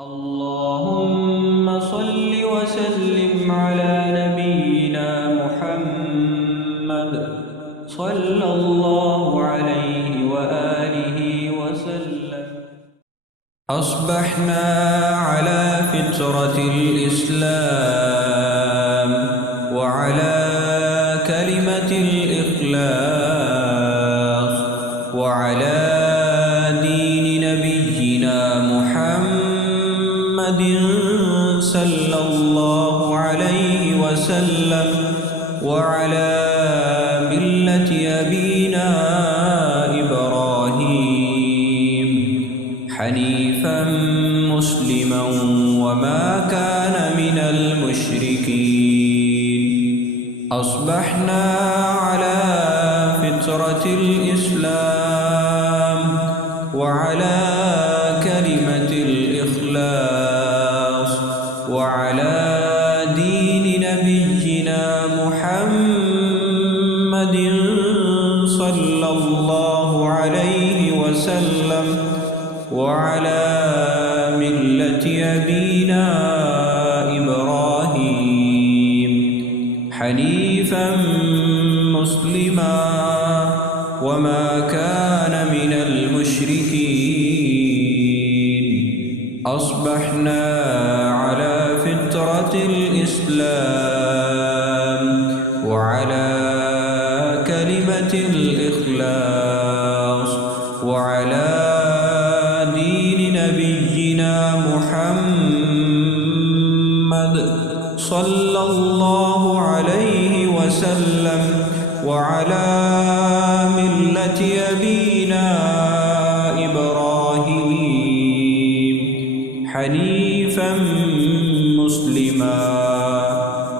اللهم صل وسلم على نبينا محمد صلى الله عليه وآله وسلم. أصبحنا على فطرة الإسلام وعلى كلمة الإخلاص وعلى دين نبينا محمد صلى الله عليه وسلم وعلى ملة أبينا إبراهيم حنيفا مسلما وما كان من المشركين. أصبحنا على فطرة الإسلام وعلى كلمة الإخلاص وعلى دين نبينا محمد صلى الله عليه وسلم وعلى ملة أبينا إبراهيم حنيفا مسلما وما كان من المشركين. أصبحنا على فطرة الإسلام وعلى كلمة الإخلاص وعلى دين نبينا محمد صلى الله عليه وسلم وعلى ملة أبينا إبراهيم حنيفا مسلما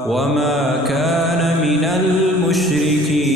وما كان من المشركين.